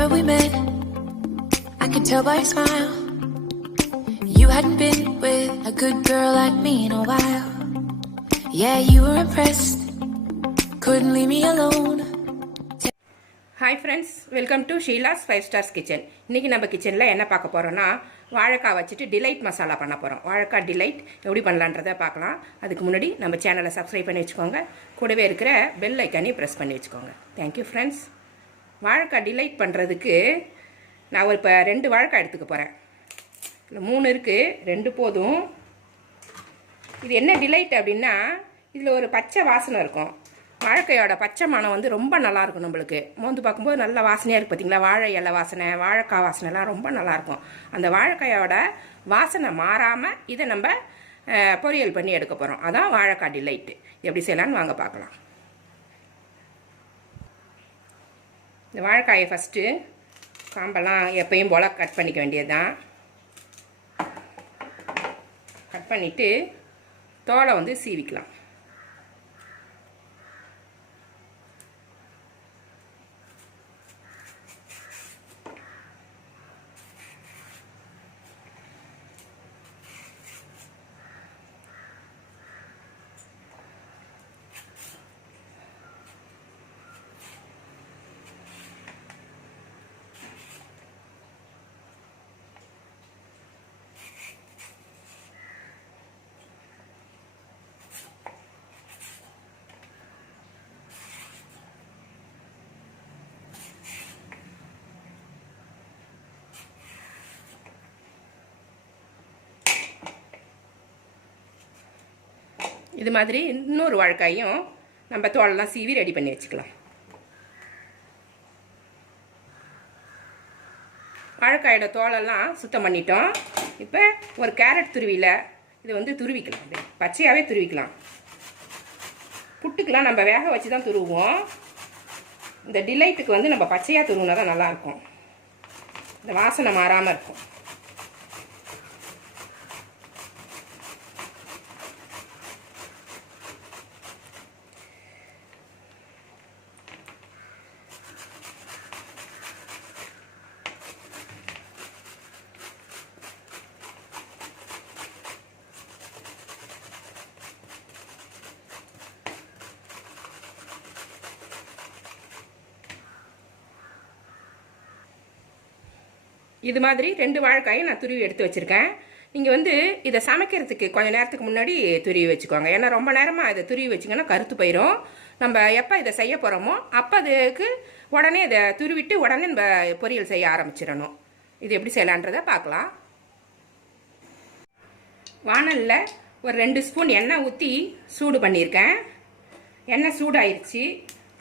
Remember we met? I could tell by your smile. You hadn't been with a good girl like me in a while. Yeah, you were impressed. Couldn't leave me alone. Hi friends welcome to Sheela's five stars kitchen இன்றைக்கி நம்ம கிச்சனில் என்ன பார்க்க போகிறோன்னா வாழைக்காய் வச்சுட்டு delight masala பண்ண போகிறோம் வாழைக்காய் டிலைட் எப்படி பண்ணலான்றதை பார்க்கலாம் அதுக்கு முன்னாடி நம்ம சேனலை சப்ஸ்கிரைப் பண்ணி வச்சுக்கோங்க கூடவே இருக்கிற பெல் ஐக்கானே ப்ரெஸ் பண்ணி வச்சுக்கோங்க தேங்க்யூ ஃப்ரெண்ட்ஸ் வாழைக்காய் டிலைட் பண்ணுறதுக்கு நான் ஒரு இப்போ ரெண்டு வாழைக்காய் எடுத்துக்க போகிறேன் இல்லை மூணு இருக்குது ரெண்டு போதும். இது என்ன டிலைட் அப்படின்னா இதில் ஒரு பச்சை வாசனை இருக்கும். வாழைக்காயோட பச்சை மனம் வந்து ரொம்ப நல்லாயிருக்கும் நம்மளுக்கு. மோந்து பார்க்கும்போது நல்ல வாசனையாக இருக்குது பார்த்தீங்களா வாழை இலை வாசனை வாழைக்காய் வாசனைலாம் ரொம்ப நல்லாயிருக்கும் அந்த வாழைக்காயோட வாசனை மாறாமல் இதை நம்ம பொரியல் பண்ணி எடுக்க போகிறோம் அதான் வாழைக்காய் டிலைட்டு எப்படி செய்யலான்னு வாங்க பார்க்கலாம். இந்த வாழைக்காயை ஃபஸ்ட்டு காம்பெல்லாம் எப்பயும் போல் கட் பண்ணிக்க வேண்டியது தான் கட் பண்ணிவிட்டு தோலை வந்து சீவிக்கலாம். இது மாதிரி இன்னொரு வாழ்க்காயும் நம்ம தோலெல்லாம் சீவி ரெடி பண்ணி வச்சுக்கலாம். வாழைக்காயோட தோலெல்லாம் சுத்தம் பண்ணிட்டோம். இப்போ ஒரு கேரட் துருவியில் இது வந்து துருவிக்கலாம். அப்படியே பச்சையாகவே துருவிக்கலாம். புட்டுக்கெலாம் நம்ம வேக வச்சு தான் துருவோம். இந்த டிலைட்டுக்கு வந்து நம்ம பச்சையாக துருவினா தான் நல்லாயிருக்கும் இந்த வாசனை மாறாமல் இருக்கும். இது மாதிரி ரெண்டு வாழைக்காயும் நான் துருவி எடுத்து வச்சுருக்கேன். நீங்கள் வந்து இதை சமைக்கிறதுக்கு கொஞ்சம் நேரத்துக்கு முன்னாடி துருவி வச்சுக்கோங்க. ஏன்னா ரொம்ப நேரமாக இதை துருவி வச்சிங்கன்னா கருத்து போயிடும் நம்ம எப்போ இதை செய்ய போகிறோமோ அப்போ அதுக்கு உடனே இதை துருவிட்டு உடனே நம்ம பொரியல் செய்ய ஆரம்பிச்சிடணும். இது எப்படி செய்யலான்றதை பார்க்கலாம். வானலில் ஒரு ரெண்டு ஸ்பூன் எண்ணெய் ஊற்றி சூடு பண்ணியிருக்கேன். எண்ணெய் சூடாயிருச்சு.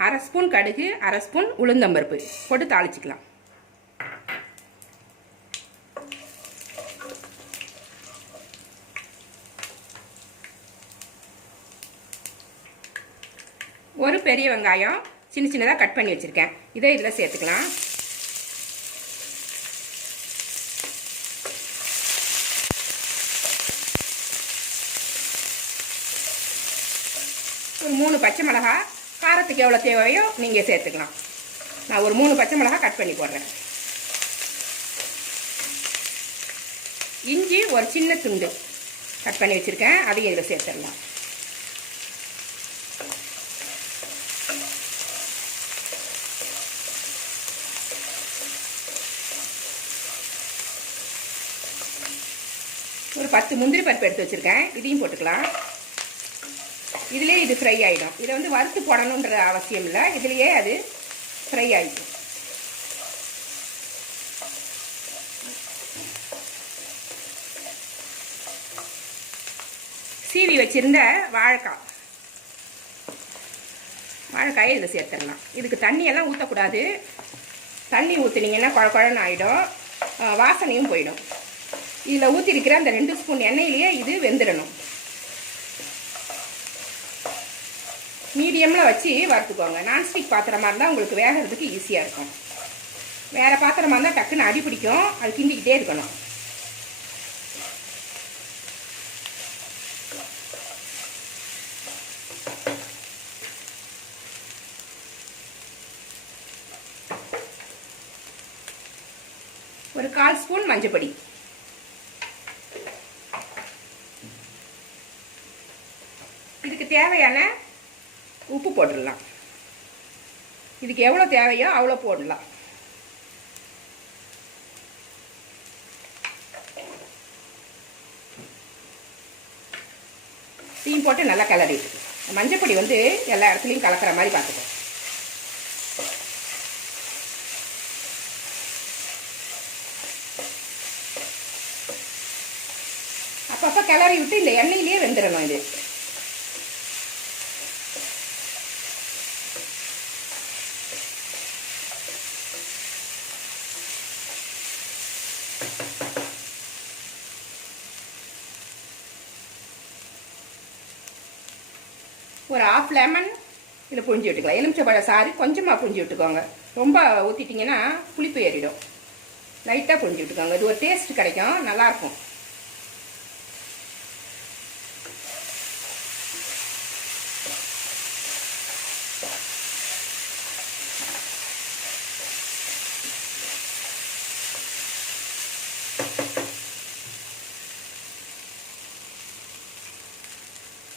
அரை ஸ்பூன் கடுகு அரை ஸ்பூன் உளுந்தம்பருப்பு போட்டு தாளிச்சிக்கலாம். ஒரு பெரிய வெங்காயம் சின்ன சின்னதாக கட் பண்ணி வச்சுருக்கேன். இதை இதில் சேர்த்துக்கலாம். ஒரு மூணு பச்சை மிளகா காரத்துக்கு எவ்வளோ தேவையோ நீங்கள் சேர்த்துக்கலாம். நான் ஒரு மூணு பச்சை மிளகா கட் பண்ணி போடுறேன். இஞ்சி ஒரு சின்ன துண்டு கட் பண்ணி வச்சுருக்கேன். அதையும் இதில் சேர்த்துடலாம். பத்து முந்திரி பருப்பு எடுத்து வச்சுருக்கேன். இதையும் போட்டுக்கலாம். இதுலேயே இது ஃப்ரை ஆகிடும் இதை வந்து வறுத்து போடணுன்ற அவசியம் இல்லை. இதுலேயே அது ஃப்ரை ஆகிடும் சீவி வச்சிருந்த வாழைக்காய். வாழைக்காயை இதில் சேர்த்துடலாம். இதுக்கு தண்ணியெல்லாம் ஊற்றக்கூடாது தண்ணி ஊற்றுனீங்கன்னா குழ குழன்னு ஆகிடும் வாசனையும் போயிடும். இதில் ஊற்றிருக்கிற அந்த ரெண்டு ஸ்பூன் எண்ணெயிலேயே இது வெந்துடணும் மீடியமில் வச்சு வறுத்துக்கோங்க. நான்ஸ்டிக் பாத்திரமாக இருந்தால் உங்களுக்கு வேகிறதுக்கு ஈஸியாக இருக்கும். வேறு பாத்திரமாக இருந்தால் டக்குன்னு அடி பிடிக்கும். அது கிண்டிக்கிட்டே இருக்கணும். ஒரு கால் ஸ்பூன் மஞ்சப்பொடி. தேவையான உப்பு போட்டுடலாம். இதுக்கு எவ்வளோ தேவையோ அவ்வளோ போடலாம். தீம் போட்டு நல்லா கிளறி. மஞ்சப்பொடி வந்து எல்லா இடத்துலையும் கலக்கிற மாதிரி பார்த்துக்கோ. அப்பப்போ கிளறி விட்டு இந்த எண்ணெயிலேயே வெந்துடணும் இது. ஒரு ஆஃப் லெமன் இதில் புழிஞ்சு விட்டுக்கலாம். எலுமிச்சை சாறு கொஞ்சமாக புழிஞ்சு விட்டுக்கோங்க. ரொம்ப ஊற்றிட்டிங்கன்னா புளிப்பு ஏறிடும். லைட்டாக புழிஞ்சு விட்டுக்கோங்க. இது ஒரு டேஸ்ட் கிடைக்கும். நல்லாயிருக்கும்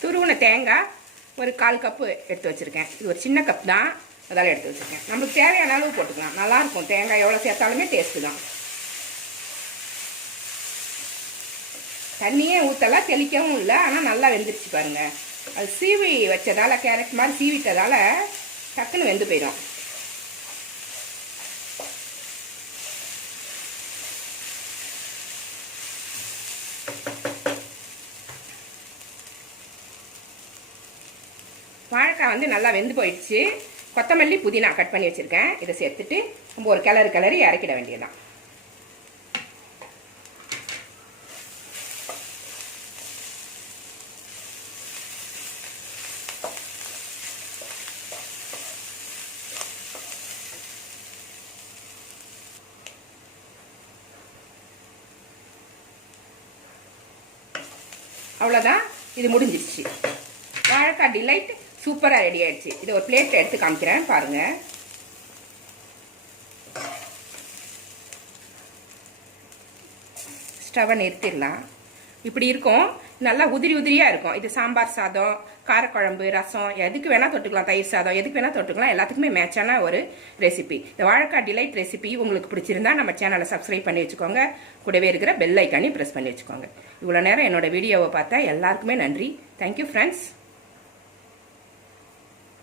துருவன தேங்காய் ஒரு கால் கப்பு எடுத்து வச்சுருக்கேன். இது ஒரு சின்ன கப் தான். அதால் எடுத்து வச்சுருக்கேன். நம்மளுக்கு தேவையான அளவு போட்டுக்கலாம். நல்லாயிருக்கும் தேங்காய் எவ்வளோ சேர்த்தாலுமே டேஸ்ட்டு தான். தண்ணியே ஊற்றலாம் தெளிக்கவும் இல்லை. ஆனால் நல்லா வெந்துருச்சு பாருங்கள் அது சீவி வச்சதால் கேரட் மாதிரி சீவிட்டதால் டக்குன்னு வெந்து போயிடும் வாழைக்காய் வந்து நல்லா வெந்து போயிடுச்சு. கொத்தமல்லி புதினா கட் பண்ணி வச்சுருக்கேன். இதை சேர்த்துட்டு நம்ம ஒரு கிளறு கிளறி இறக்கிட வேண்டியதுதான். அவ்வளோதான் இது முடிஞ்சிருச்சு. வாழைக்காய் டிலைட் சூப்பராக ரெடி ஆயிடுச்சு. இதை ஒரு பிளேட்டில் எடுத்து காமிக்கிறேன். பாருங்க. ஸ்டவை நிறுத்திடலாம். இப்படி இருக்கும். நல்லா உதிரி உதிரியாக இருக்கும். இது சாம்பார் சாதம் காரக்குழம்பு ரசம். எதுக்கு வேணால் தொட்டுக்கலாம். தயிர் சாதம். எதுக்கு வேணால் தொட்டுக்கலாம். எல்லாத்துக்குமே மேட்சான ஒரு ரெசிபி இந்த வாழைக்காய் டிலைட் ரெசிபி உங்களுக்கு பிடிச்சிருந்தா நம்ம சேனலை சப்ஸ்கிரைப் பண்ணி வச்சுக்கோங்க. கூடவே இருக்கிற பெல் ஐக்கானி ப்ரெஸ் பண்ணி வச்சுக்கோங்க. இவ்வளோ நேரம் என்னோட வீடியோவை பார்த்தா எல்லாருக்குமே நன்றி. Thank you friends